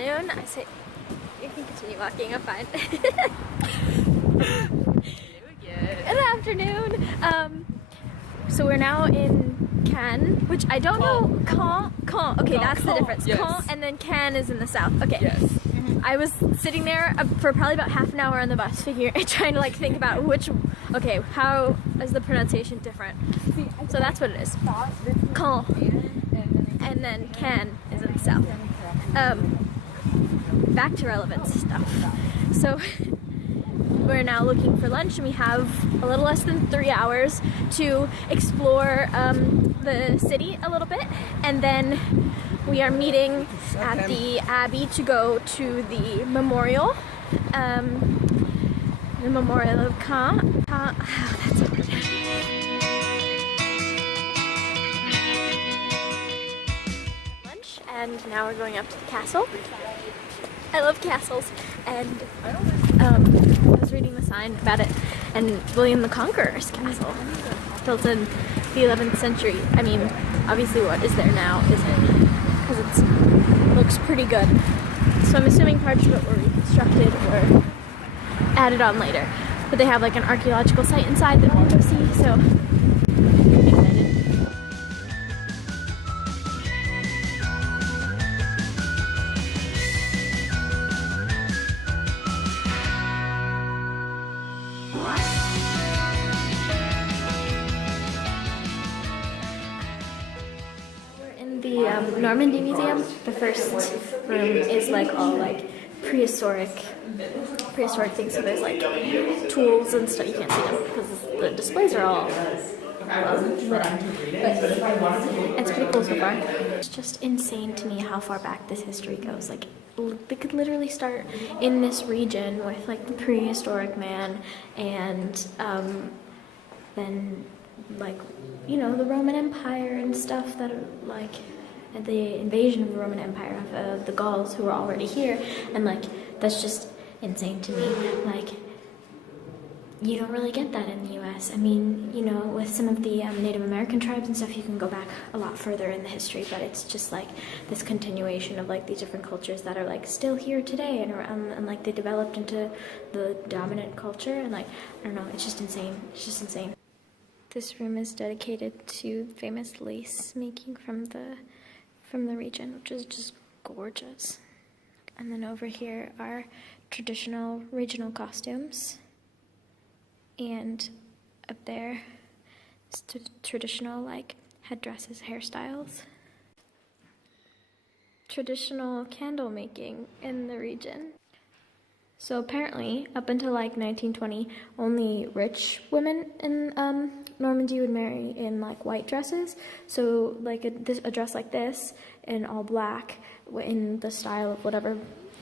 afternoon. I say you can continue walking, I'm fine. Good afternoon. So we're now in Caen, which I don't know. Caen. Okay, that's the difference. Yes. Caen, and then Caen is in the south. Okay. Yes. I was sitting there for probably about half an hour on the bus, trying to like think about which. Okay, how is the pronunciation different? So that's what it is. Caen, and then Caen is in the south. Back to relevant stuff. So we're now looking for lunch, and we have a little less than 3 hours to explore the city a little bit, and then we are meeting at the Abbey to go to the memorial of Caen. Oh, that's so good. Lunch, and now we're going up to the castle. I love castles, and I was reading the sign about it, and William the Conqueror's castle, built in the 11th century. I mean, obviously what is there now isn't, because it looks pretty good. So I'm assuming parts of it were reconstructed or added on later. But they have like an archaeological site inside that we'll go see, so I'm excited. The Normandy Museum. The first room is like all like prehistoric things. So there's like tools and stuff. You can't see them because the displays are all lit up. But it's pretty cool so far. It's just insane to me how far back this history goes. Like they could literally start in this region with like the prehistoric man, and then like, you know, the Roman Empire and stuff that are like the invasion of the Roman Empire of the Gauls who were already here, and like that's just insane to me. Like you don't really get that in the US. I mean, you know, with some of the Native American tribes and stuff, you can go back a lot further in the history, but it's just like this continuation of like these different cultures that are like still here today, and like they developed into the dominant culture, and like I don't know, it's just insane. It's just insane. This room is dedicated to famous lace making from the region, which is just gorgeous. And then over here are traditional regional costumes, and up there is traditional like headdresses, hairstyles. Traditional candle making in the region. So apparently, up until like 1920, only rich women in Normandy would marry in like white dresses. So like a dress like this in all black, in the style of whatever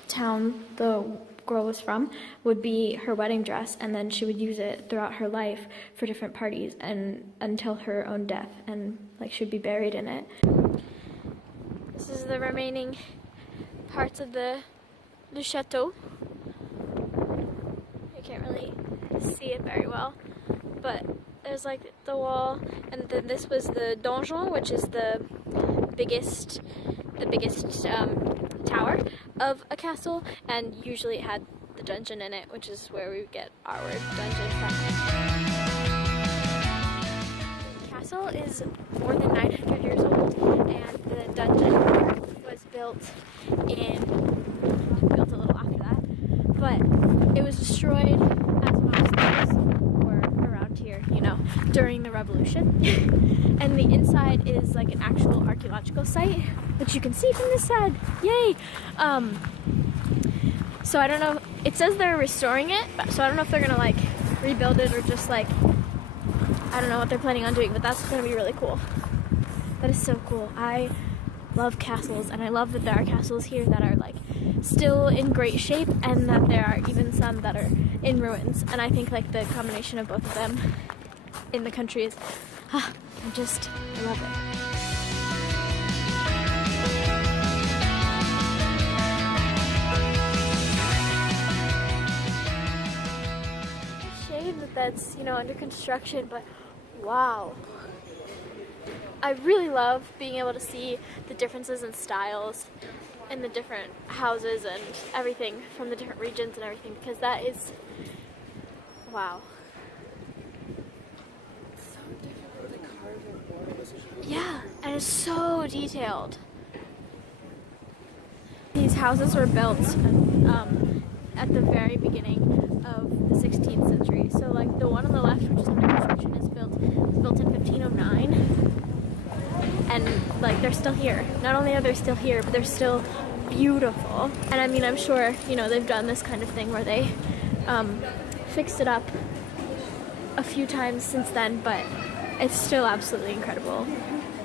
town the girl was from, would be her wedding dress, and then she would use it throughout her life for different parties and until her own death, and like she'd be buried in it. This is the remaining parts of the chateau. Can't really see it very well, but there's like the wall, and then this was the donjon, which is the biggest tower of a castle, and usually it had the dungeon in it, which is where we would get our word dungeon from. The castle is more than 900 years old, and the dungeon was built a little after that, but it was destroyed, as most things were around here, you know, during the Revolution. And the inside is like an actual archaeological site, which you can see from this side. Yay! So I don't know, it says they're restoring it, so I don't know if they're gonna like rebuild it or just like, I don't know what they're planning on doing, but that's gonna be really cool. That is so cool. I love castles, and I love that there are castles here that are like still in great shape, and that there are even some that are in ruins, and I think like the combination of both of them in the country is I love it. It's a shame that that's, you know, under construction, but wow. I really love being able to see the differences in styles and the different houses and everything from the different regions and everything, because that is, wow. So different, the carving walls. Yeah, and it's so detailed. These houses were built at the very beginning of the 16th century. So like the one on the left, which is under construction, was built in 1509. And like they're still here. Not only are they still here, but they're still beautiful. And I mean, I'm sure, you know, they've done this kind of thing where they fixed it up a few times since then, but it's still absolutely incredible.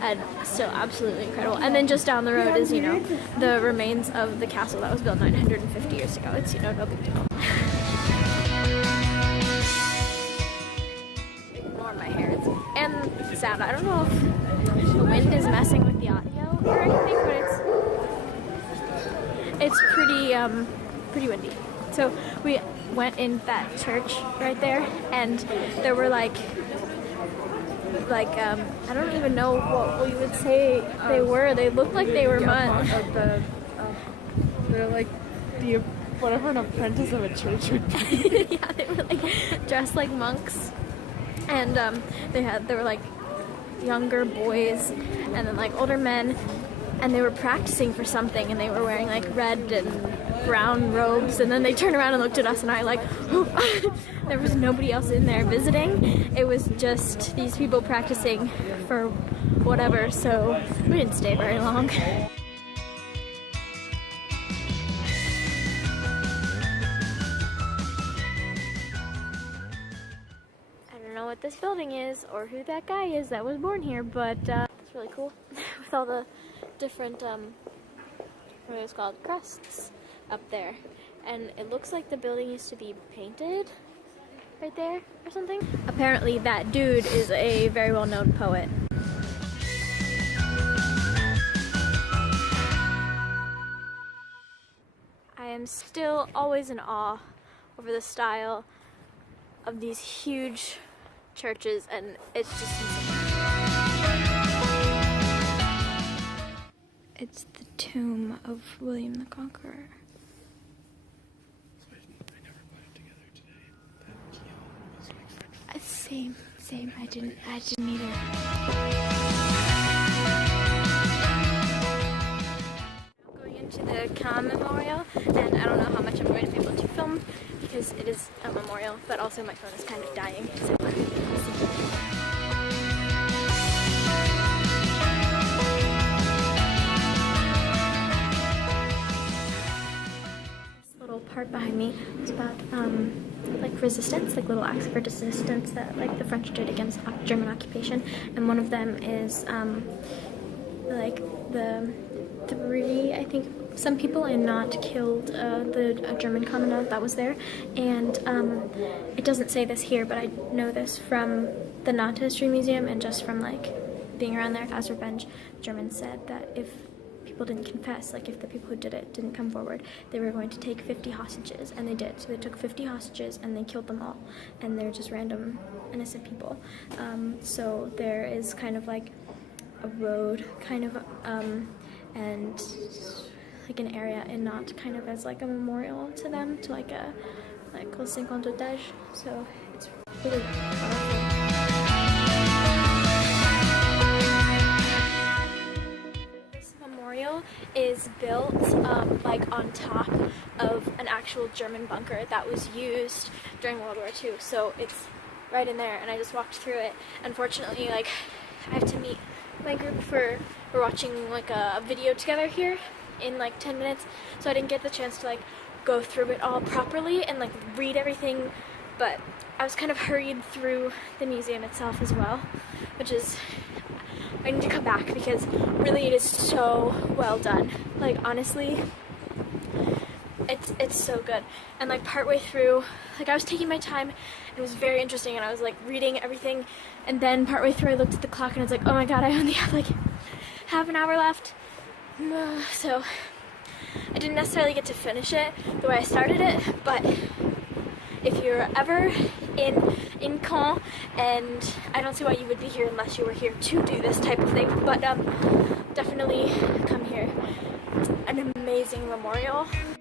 And still absolutely incredible. And then just down the road is, you know, the remains of the castle that was built 950 years ago. It's, you know, no big deal. Ignore my hair. And sound. I don't know if the wind is messing with the audio or anything, but it's pretty windy. So we went in that church right there, and there were like I don't even know what we would say they were. They looked like they were monks. They're like the whatever an apprentice of a church would be. Yeah, they were like dressed like monks, and they were like younger boys and then like older men, and they were practicing for something, and they were wearing like red and brown robes, and then they turned around and looked at us, and I like there was nobody else in there visiting. It was just these people practicing for whatever, so we didn't stay very long. I don't know what this building is or who that guy is that was born here, but it's really cool with all the different what are those called, crests up there. And it looks like the building used to be painted right there or something. Apparently that dude is a very well-known poet. I am still always in awe over the style of these huge churches, and it's just insane. It's the tomb of William the Conqueror. I never put it together today. That Caen was like French. Same. I didn't either. I'm going into the Caen Memorial, and I don't know how much I'm going to be able to film because it is a memorial, but also my phone is kind of dying. So we'll see. Part behind me is about like resistance, like little acts of resistance that like the French did against German occupation, and one of them is like the three, I think, some people in Nantes killed the German commandant that was there, and it doesn't say this here, but I know this from the Nantes History Museum and just from like being around there. As revenge, Germans said that if people didn't confess, like if the people who did it didn't come forward, they were going to take 50 hostages, and they did. So they took 50 hostages and they killed them all, and they're just random innocent people. So there is kind of like a road kind of and like an area in Nantes kind of as like a memorial to them, to like a like called 50 otages. So it's really powerful. Is built like on top of an actual German bunker that was used during World War II. So it's right in there, and I just walked through it. Unfortunately, like I have to meet my group we're watching like a video together here in like 10 minutes, so I didn't get the chance to like go through it all properly and like read everything, but I was kind of hurried through the museum itself as well, which is, I need to come back because really it is so well done. Like honestly, it's so good. And like partway through, like I was taking my time, it was very interesting, and I was like reading everything, and then partway through I looked at the clock and I was like, oh my god, I only have like half an hour left. So I didn't necessarily get to finish it the way I started it, but if you're ever in Caen, and I don't see why you would be here unless you were here to do this type of thing, but definitely come here. It's an amazing Racing Memorial.